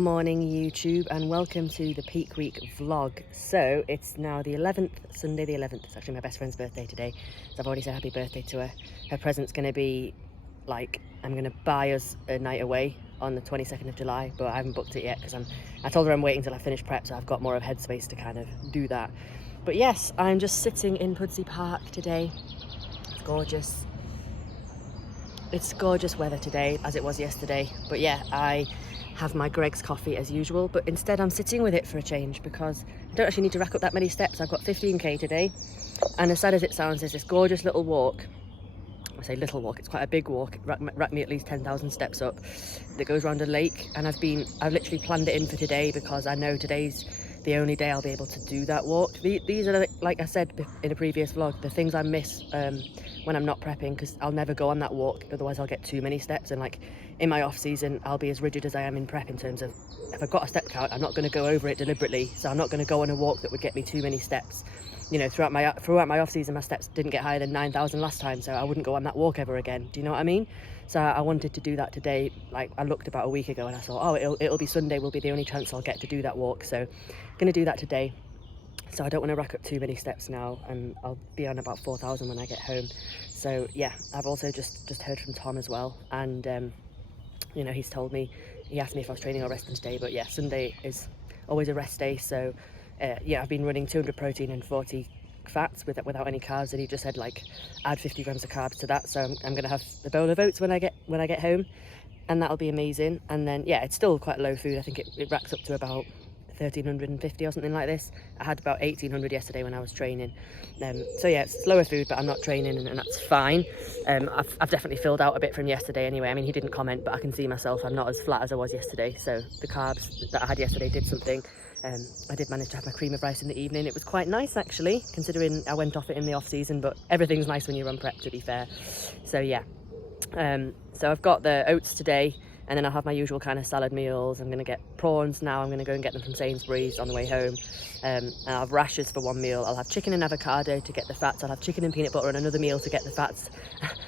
Morning YouTube, and welcome to the peak week vlog. So it's now the 11th, Sunday the 11th. It's actually my best friend's birthday today, so I've already said happy birthday to her. Her present's going to be like, I'm going to buy us a night away on the 22nd of July, but I haven't booked it yet because I told her I'm waiting till I finish prep, so I've got more of headspace to kind of do that. But yes, I'm just sitting in Pudsey Park today. It's gorgeous. It's gorgeous weather today, as it was yesterday. But yeah, I have my Greg's coffee as usual, but instead I'm sitting with it for a change because I don't actually need to rack up that many steps. I've got 15k today, and as sad as it sounds, there's this gorgeous little walk. I say little walk, it's quite a big walk. It racked me at least 10,000 steps up, that goes around a lake, and I've literally planned it in for today because I know today's the only day I'll be able to do that walk. These are, like I said in a previous vlog, the things I miss when I'm not prepping, because I'll never go on that walk, otherwise I'll get too many steps. And like in my off season, I'll be as rigid as I am in prep in terms of, if I've got a step count, I'm not going to go over it deliberately, so I'm not going to go on a walk that would get me too many steps. You know, throughout my off season, my steps didn't get higher than 9,000 last time, so I wouldn't go on that walk ever again. Do you know what I mean? So I wanted to do that today. Like, I looked about a week ago and I thought, oh, it'll be Sunday will be the only chance I'll get to do that walk, so I'm going to do that today. So I don't want to rack up too many steps now, and I'll be on about 4,000 when I get home. So yeah, I've also just heard from Tom as well, and you know, he's told me, he asked me if I was training or resting today, but yeah, Sunday is always a rest day. So yeah, I've been running 200 protein and 40 fats without any carbs, and he just said like add 50 grams of carbs to that. So I'm gonna have a bowl of oats when I get home, and that'll be amazing. And then yeah, it's still quite low food. I think it racks up to about 1,350 or something like this. I had about 1,800 yesterday when I was training. So yeah, it's slower food, but I'm not training, and that's fine. I've definitely filled out a bit from yesterday anyway. I mean, he didn't comment, but I can see myself, I'm not as flat as I was yesterday. So the carbs that I had yesterday did something. I did manage to have my cream of rice in the evening. It was quite nice actually, considering I went off it in the off season, but everything's nice when you run prep, to be fair. So yeah, so I've got the oats today, and then I'll have my usual kind of salad meals. I'm going to get prawns now. I'm going to go and get them from Sainsbury's on the way home. And I'll have rashers for one meal. I'll have chicken and avocado to get the fats. I'll have chicken and peanut butter and another meal to get the fats.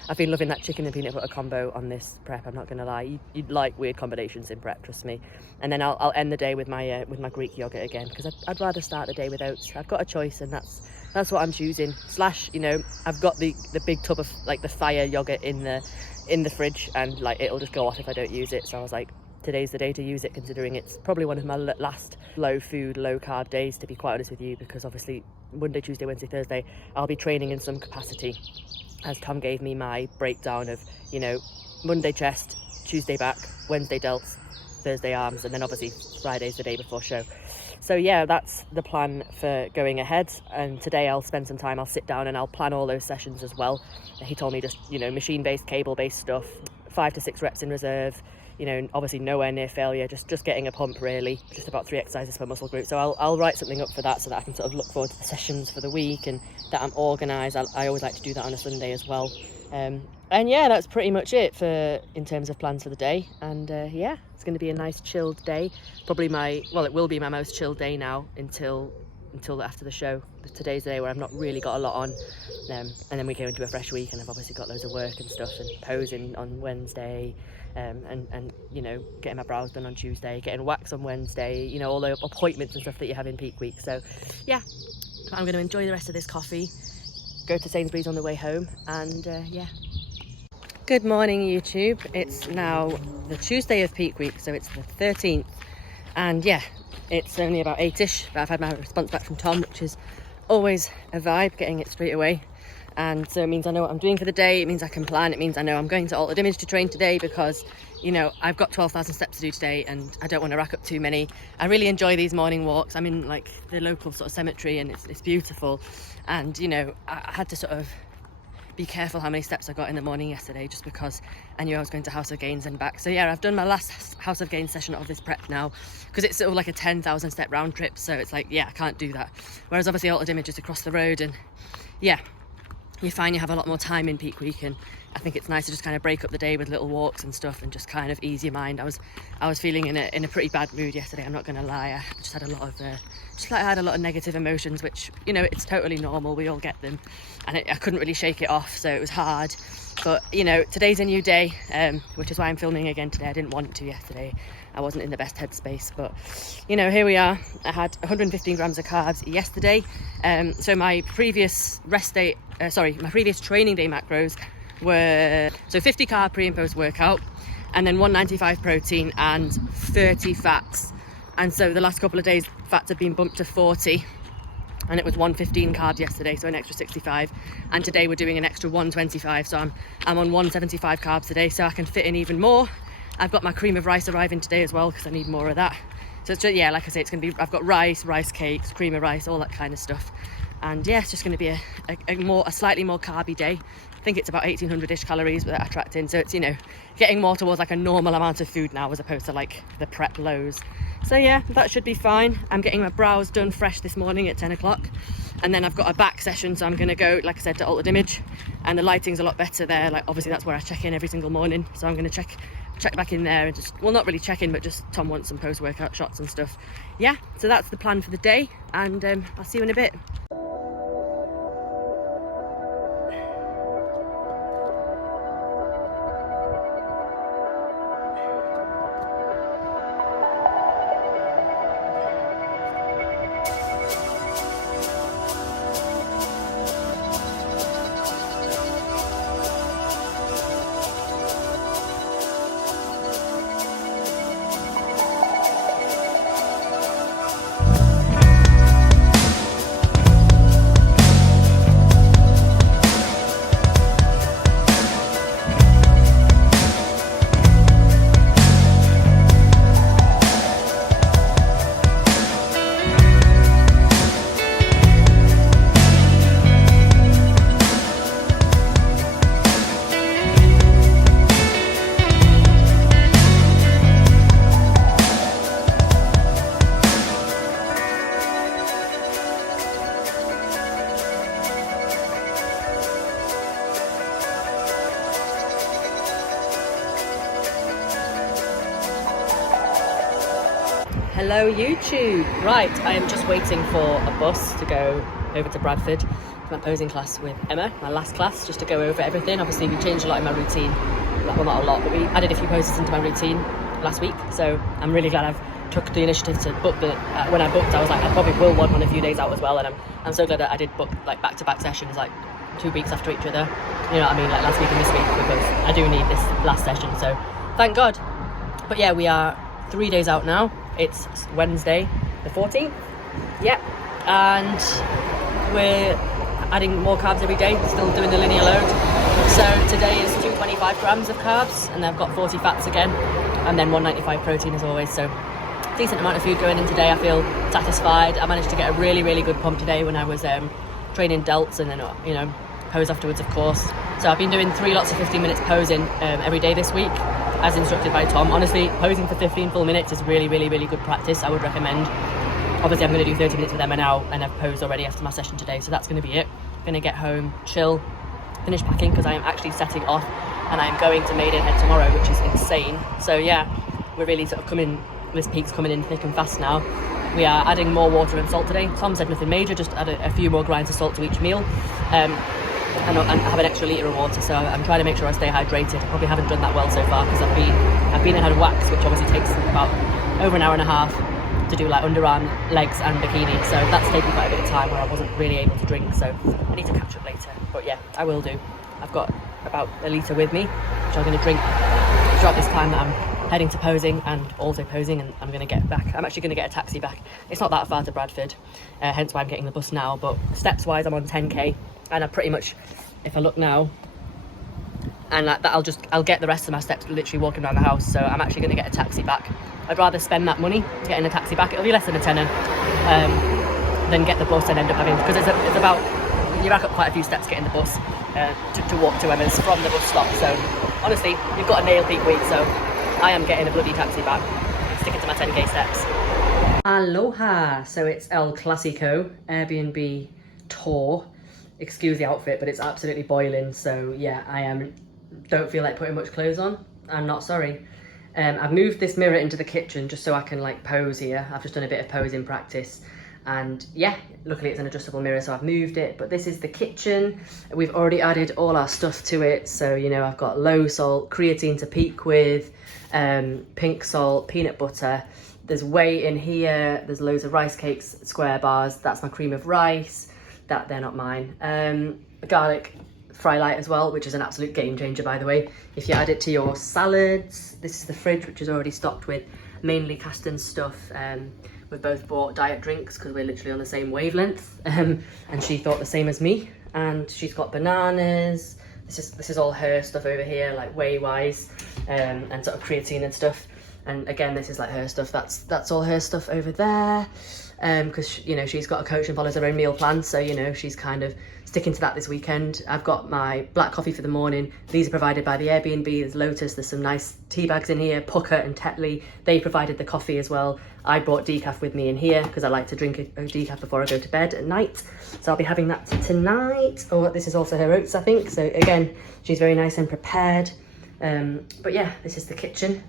I've been loving that chicken and peanut butter combo on this prep, I'm not going to lie. You'd like weird combinations in prep, trust me. And then I'll end the day with my Greek yogurt again, because I'd rather start the day with oats. I've got a choice, and that's what I'm choosing. Slash, you know, I've got the big tub of like the fire yogurt in the fridge, and like it'll just go off if I don't use it. So I was like, today's the day to use it, considering it's probably one of my last low food, low carb days, to be quite honest with you, because obviously Monday, Tuesday, Wednesday, Thursday I'll be training in some capacity, as Tom gave me my breakdown of, you know, Monday chest, Tuesday back, Wednesday delts, Thursday arms, and then obviously Friday's the day before show. So yeah, that's the plan for going ahead. And today I'll spend some time, I'll sit down and I'll plan all those sessions as well. He told me just, you know, machine-based, cable-based stuff, 5 to 6 reps in reserve, you know, obviously nowhere near failure, just getting a pump really, just about 3 exercises per muscle group. So I'll write something up for that, so that I can sort of look forward to the sessions for the week, and that I'm organised. I always like to do that on a Sunday as well. And yeah, that's pretty much it in terms of plans for the day. And yeah, it's going to be a nice chilled day. Probably it will be my most chilled day now until after the show. Today's the day where I've not really got a lot on, and then we go into a fresh week, and I've obviously got loads of work and stuff, and posing on Wednesday, and you know, getting my brows done on Tuesday, getting wax on Wednesday, you know, all the appointments and stuff that you have in peak week. So yeah, I'm going to enjoy the rest of this coffee, go to Sainsbury's on the way home, and yeah. Good morning YouTube. It's now the Tuesday of peak week, so it's the 13th, and yeah, it's only about 8ish, but I've had my response back from Tom, which is always a vibe, getting it straight away. And so it means I know what I'm doing for the day. It means I can plan. It means I know I'm going to Altered Image to train today, because, you know, I've got 12,000 steps to do today, and I don't want to rack up too many. I really enjoy these morning walks. I'm in like the local sort of cemetery, and it's beautiful. And, you know, I had to sort of be careful how many steps I got in the morning yesterday, just because I knew I was going to House of Gains and back. So yeah, I've done my last House of Gains session of this prep now, because it's sort of like a 10,000 step round trip, so it's like, yeah, I can't do that. Whereas obviously Altered Image is across the road, and yeah, you find you have a lot more time in peak week, and I think it's nice to just kind of break up the day with little walks and stuff, and just kind of ease your mind. I was feeling in a pretty bad mood yesterday, I'm not going to lie. I just had a lot of negative emotions, which, you know, it's totally normal, we all get them, and I couldn't really shake it off, so it was hard. But, you know, today's a new day, which is why I'm filming again today. I didn't want to yesterday, I wasn't in the best headspace, but you know, here we are. I had 115 grams of carbs yesterday. So my previous my previous training day macros were 50 carb pre and post workout, and then 195 protein and 30 fats. And so the last couple of days fats have been bumped to 40, and it was 115 carbs yesterday, so an extra 65, and today we're doing an extra 125, so I'm on 175 carbs today, so I can fit in even more. I've got my cream of rice arriving today as well because I need more of that. So it's just, yeah, like I say, it's gonna be, I've got rice cakes, cream of rice, all that kind of stuff. And yeah, it's just gonna be a slightly more carby day. I think it's about 1800-ish calories that I tracked in, so it's, you know, getting more towards like a normal amount of food now as opposed to like the prep lows. So yeah, that should be fine. I'm getting my brows done fresh this morning at 10 o'clock, and then I've got a back session, so I'm gonna go, like I said, to Altered Image, and the lighting's a lot better there. Like obviously that's where I check in every single morning, so I'm gonna check back in there and just, well, not really check in, but just Tom wants some post-workout shots and stuff. Yeah, so that's the plan for the day, and I'll see you in a bit. Hello YouTube. Right, I am just waiting for a bus to go over to Bradford to my posing class with Emma, my last class, just to go over everything. Obviously we changed a lot in my routine, well not a lot, but we added a few poses into my routine last week, so I'm really glad I've took the initiative to book the, when I booked I was like I probably will want one a few days out as well, and I'm so glad that I did book like back-to-back sessions, like 2 weeks after each other, you know what I mean, like last week and this week, because I do need this last session, so thank God. But yeah, we are 3 days out now. It's Wednesday the 14th, yeah, and we're adding more carbs every day, still doing the linear load. So today is 225 grams of carbs, and I've got 40 fats again, and then 195 protein as always, so decent amount of food going in today. I feel satisfied. I managed to get a really good pump today when I was training delts, and then, you know, pose afterwards of course. So I've been doing 3 lots of 15 minutes posing every day this week, as instructed by Tom. Honestly, posing for 15 full minutes is really good practice. I would recommend. Obviously I'm going to do 30 minutes with Emma now, and I've posed already after my session today, so that's going to be it. I'm going to get home, chill, finish packing, because I am actually setting off and I'm going to Maidenhead tomorrow, which is insane. So yeah, we're really sort of this peak's coming in thick and fast now. We are adding more water and salt today. Tom said nothing major, just add a few more grinds of salt to each meal. And have an extra litre of water, so I'm trying to make sure I stay hydrated. I probably haven't done that well so far, because I've been and had a wax, which obviously takes about over an hour and a half to do, like underarm, legs and bikini, so that's taken quite a bit of time where I wasn't really able to drink, so I need to catch up later. But yeah, I will do. I've got about a litre with me, which I'm going to drink throughout this time that I'm heading to posing and also posing, and I'm going to get back. I'm actually going to get a taxi back. It's not that far to Bradford, hence why I'm getting the bus now, but steps wise I'm on 10k, and I pretty much, if I look now, and like that, I'll get the rest of my steps literally walking around the house, so I'm actually going to get a taxi back. I'd rather spend that money getting a taxi back, it'll be less than a tenner, than get the bus and end up having, because it's about, you rack up quite a few steps getting the bus to walk to Emma's from the bus stop. So honestly, you've got a nail peak week, so I am getting a bloody taxi back, sticking to my 10k steps. Aloha! So it's El Clasico Airbnb tour. Excuse the outfit, but it's absolutely boiling, so yeah, don't feel like putting much clothes on. I'm not sorry. I've moved this mirror into the kitchen just so I can like pose here. I've just done a bit of posing practice, And yeah, luckily it's an adjustable mirror, so I've moved it. But this is the kitchen. We've already added all our stuff to it. So, you know, I've got low salt, creatine to peak with, pink salt, peanut butter. There's whey in here. There's loads of rice cakes, square bars. That's my cream of rice. That, they're not mine. Garlic fry light as well, which is an absolute game changer, by the way. If you add it to your salads, this is the fridge, which is already stocked with mainly Castan's stuff. We've both bought diet drinks because we're literally on the same wavelength, and she thought the same as me. And she's got bananas. This is all her stuff over here, like whey wise, and sort of creatine and stuff. And again, this is like her stuff. That's all her stuff over there, because you know, she's got a coach and follows her own meal plan, so you know, she's kind of sticking to that this weekend. I've got my black coffee for the morning. These are provided by the Airbnb. There's Lotus, there's some nice tea bags in here. Pucker and Tetley, they provided the coffee as well. I brought decaf with me in here because I like to drink a decaf before I go to bed at night. So I'll be having that tonight. Oh, this is also her oats, I think. So again, she's very nice and prepared. But yeah, this is the kitchen.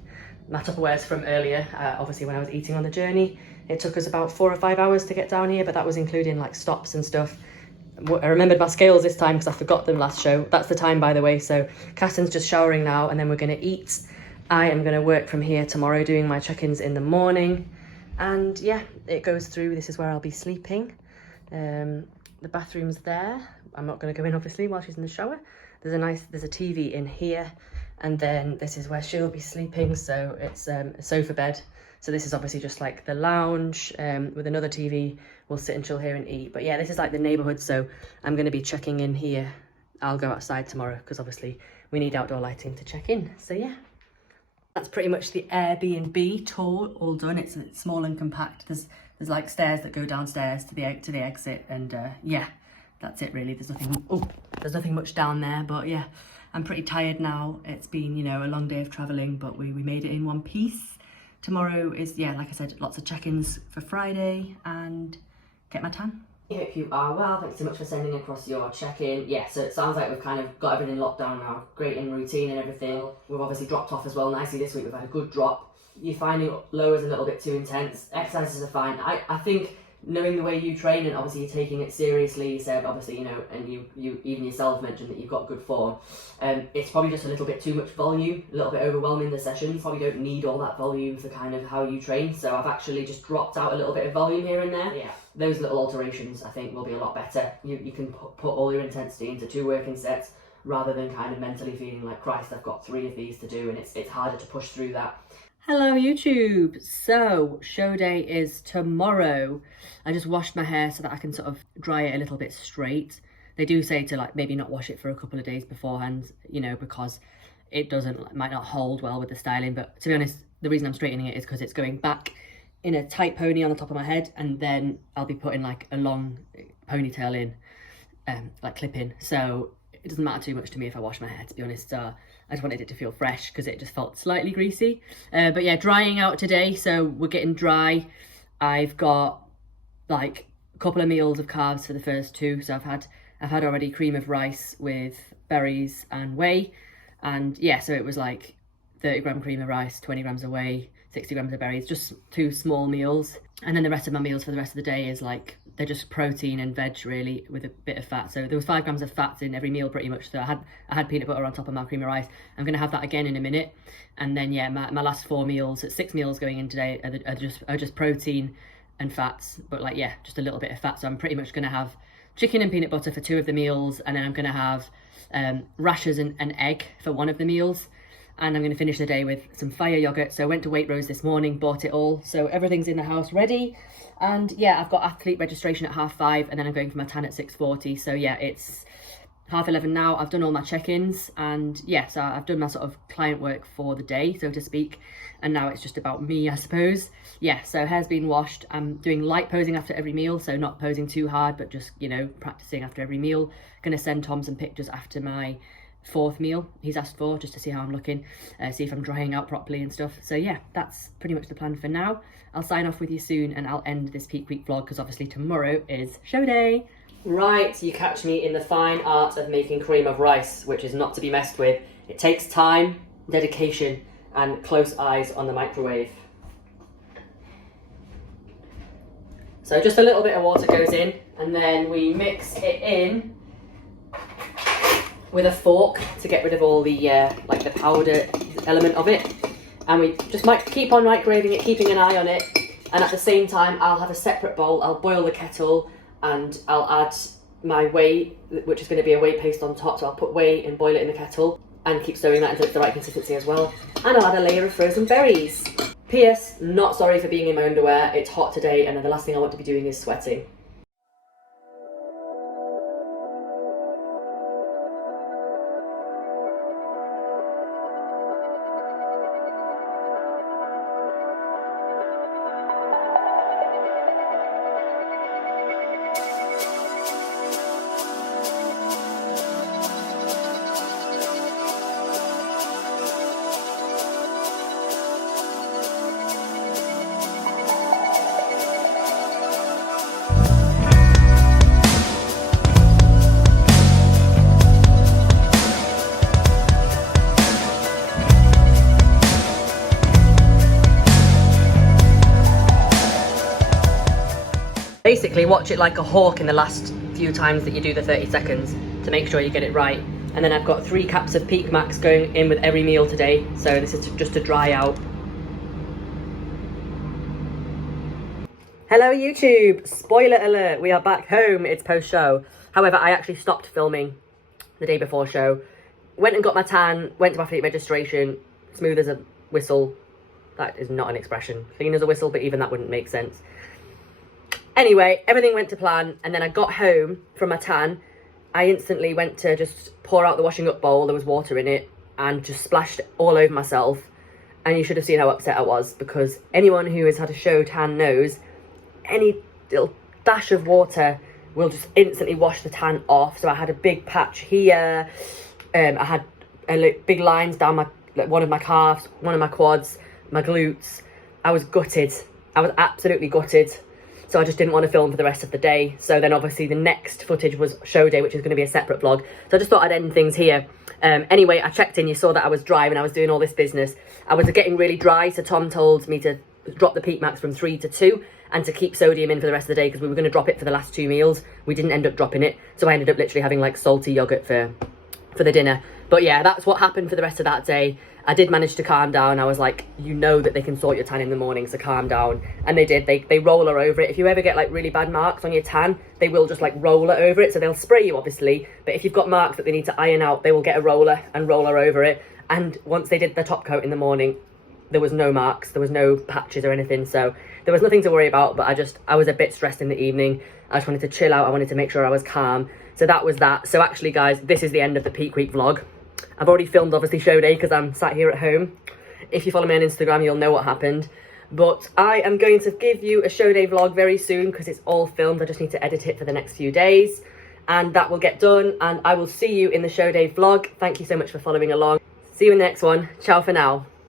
My Tupperware's from earlier, obviously when I was eating on the journey. It took us about 4 or 5 hours to get down here, but that was including like stops and stuff. I remembered my scales this time because I forgot them last show. That's the time, by the way. So Castan's just showering now, and then we're going to eat. I am going to work from here tomorrow, doing my check-ins in the morning. And yeah, it goes through. This is where I'll be sleeping. The bathroom's there. I'm not going to go in, obviously, while she's in the shower. There's a TV in here. And then this is where she'll be sleeping. So it's a sofa bed. So this is obviously just like the lounge with another TV. We'll sit and chill here and eat. But yeah, this is like the neighborhood. So I'm going to be checking in here. I'll go outside tomorrow because obviously we need outdoor lighting to check in. So yeah, that's pretty much the Airbnb tour all done. It's small and compact. There's like stairs that go downstairs to the exit. And yeah, that's it really. There's nothing much down there. But yeah, I'm pretty tired now. It's been, you know, a long day of traveling, but we made it in one piece. Tomorrow is, yeah, like I said, lots of check-ins for Friday and get my tan. I hope you are well. Thanks so much for sending across your check-in. Yeah, so it sounds like we've kind of got everything locked down now. Great in routine and everything. We've obviously dropped off as well nicely this week. We've had a good drop. You're finding lowers a little bit too intense. Exercises are fine. I think knowing the way you train, and obviously you're taking it seriously, you said, obviously, you know, and you even yourself mentioned that you've got good form. It's probably just a little bit too much volume, a little bit overwhelming the sessions. Probably don't need all that volume for kind of how you train. So I've actually just dropped out a little bit of volume here and there. Yeah. Those little alterations I think will be a lot better. You can put all your intensity into 2 working sets rather than kind of mentally feeling like, Christ, I've got 3 of these to do, and it's harder to push through that. Hello YouTube. So show day is tomorrow. I just washed my hair so that I can sort of dry it a little bit straight. They do say to like maybe not wash it for a couple of days beforehand, you know, because it might not hold well with the styling. But to be honest, the reason I'm straightening it is because it's going back in a tight pony on the top of my head, and then I'll be putting like a long ponytail in, like clip in. So it doesn't matter too much to me if I wash my hair, to be honest. I just wanted it to feel fresh because it just felt slightly greasy. But yeah, drying out today, so we're getting dry. I've got like a couple of meals of carbs for the first 2. So I've had already cream of rice with berries and whey. And yeah, so it was like 30 gram cream of rice, 20 grams of whey, 60 grams of berries, just 2 small meals. And then the rest of my meals for the rest of the day is like, they're just protein and veg really with a bit of fat. So there was 5 grams of fats in every meal pretty much. So I had peanut butter on top of my cream of rice. I'm going to have that again in a minute. And then yeah, my last 4 meals, 6 meals going in today are just protein and fats. But like, yeah, just a little bit of fat. So I'm pretty much going to have chicken and peanut butter for 2 of the meals. And then I'm going to have rashers and an egg for 1 of the meals. And I'm going to finish the day with some fire yogurt. So I went to Waitrose this morning, bought it all. So everything's in the house ready. And yeah, I've got athlete registration at 5:30, and then I'm going for my tan at 6:40. So yeah, it's 11:30 now. I've done all my check-ins, and yeah, so I've done my sort of client work for the day, so to speak. And now it's just about me, I suppose. Yeah, so hair's been washed. I'm doing light posing after every meal, so not posing too hard, but just, you know, practicing after every meal. Gonna send Tom some pictures after my 4th meal he's asked for, just to see how I'm looking, see if I'm drying out properly and stuff. So yeah, that's pretty much the plan for now. I'll sign off with you soon, and I'll end this peak week vlog because obviously tomorrow is show day. Right, you catch me in the fine art of making cream of rice, which is not to be messed with. It takes time, dedication, and close eyes on the microwave. So So just a little bit of water goes in, and then we mix it in with a fork to get rid of all the like the powder element of it. And we just might keep on microwaving it, keeping an eye on it. And at the same time, I'll have a separate bowl. I'll boil the kettle and I'll add my whey, which is going to be a whey paste on top. So I'll put whey and boil it in the kettle and keep stirring that until it's the right consistency as well. And I'll add a layer of frozen berries. P.S. Not sorry for being in my underwear. It's hot today and the last thing I want to be doing is sweating. Basically watch it like a hawk in the last few times that you do the 30 seconds to make sure you get it right. And then I've got 3 caps of Peak Max going in with every meal today, so this is just to dry out. Hello YouTube! Spoiler alert, we are back home, it's post-show. However, I actually stopped filming the day before show. Went and got my tan, went to my fleet registration, smooth as a whistle. That is not an expression. Clean as a whistle, but even that wouldn't make sense. Anyway, everything went to plan, and then I got home from my tan. I instantly went to just pour out the washing up bowl, there was water in it, and just splashed all over myself. And you should have seen how upset I was, because anyone who has had a show tan knows any little dash of water will just instantly wash the tan off. So I had a big patch here, I had big lines down one of my calves, one of my quads, my glutes. I was gutted. I was absolutely gutted. So I just didn't want to film for the rest of the day. So then obviously the next footage was show day, which is going to be a separate vlog. So I just thought I'd end things here. Anyway, I checked in, you saw that I was dry when I was doing all this business. I was getting really dry, so Tom told me to drop the Peak Max from 3 to 2 and to keep sodium in for the rest of the day because we were going to drop it for the last 2 meals. We didn't end up dropping it. So I ended up literally having like salty yogurt for the dinner. But yeah, that's what happened for the rest of that day. I did manage to calm down. I was like, you know that they can sort your tan in the morning, so calm down. And they did. They roller over it. If you ever get like really bad marks on your tan, they will just like roller over it. So they'll spray you obviously, but if you've got marks that they need to iron out, they will get a roller and roller over it. And once they did the top coat in the morning, there was no marks, there was no patches or anything. So there was nothing to worry about, but I was a bit stressed in the evening. I just wanted to chill out. I wanted to make sure I was calm. So that was that. So actually guys, this is the end of the Peak Week vlog. I've already filmed obviously show day because I'm sat here at home. If you follow me on Instagram, you'll know what happened. But I am going to give you a show day vlog very soon because it's all filmed. I just need to edit it for the next few days and that will get done. And I will see you in the show day vlog. Thank you so much for following along. See you in the next one. Ciao for now.